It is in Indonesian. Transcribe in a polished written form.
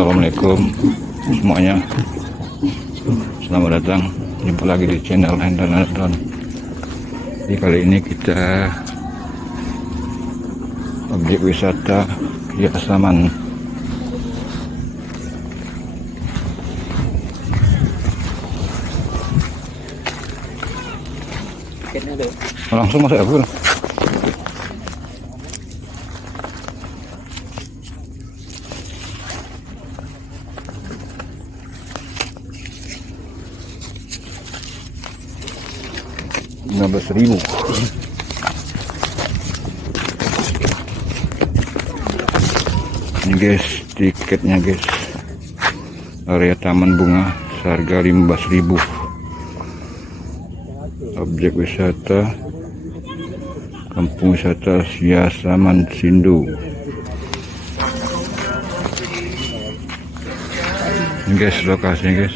Assalamualaikum semuanya, selamat datang, jumpa lagi di channel Hendra Natron. Jadi kali ini kita objek wisata Yasaman. Langsung masuk aku. Rp15.000. Ini guys, tiketnya guys. Area taman bunga seharga 15.000. Objek wisata Kampung Wisata Yasaman Sindu. Ini guys, lokasinya guys.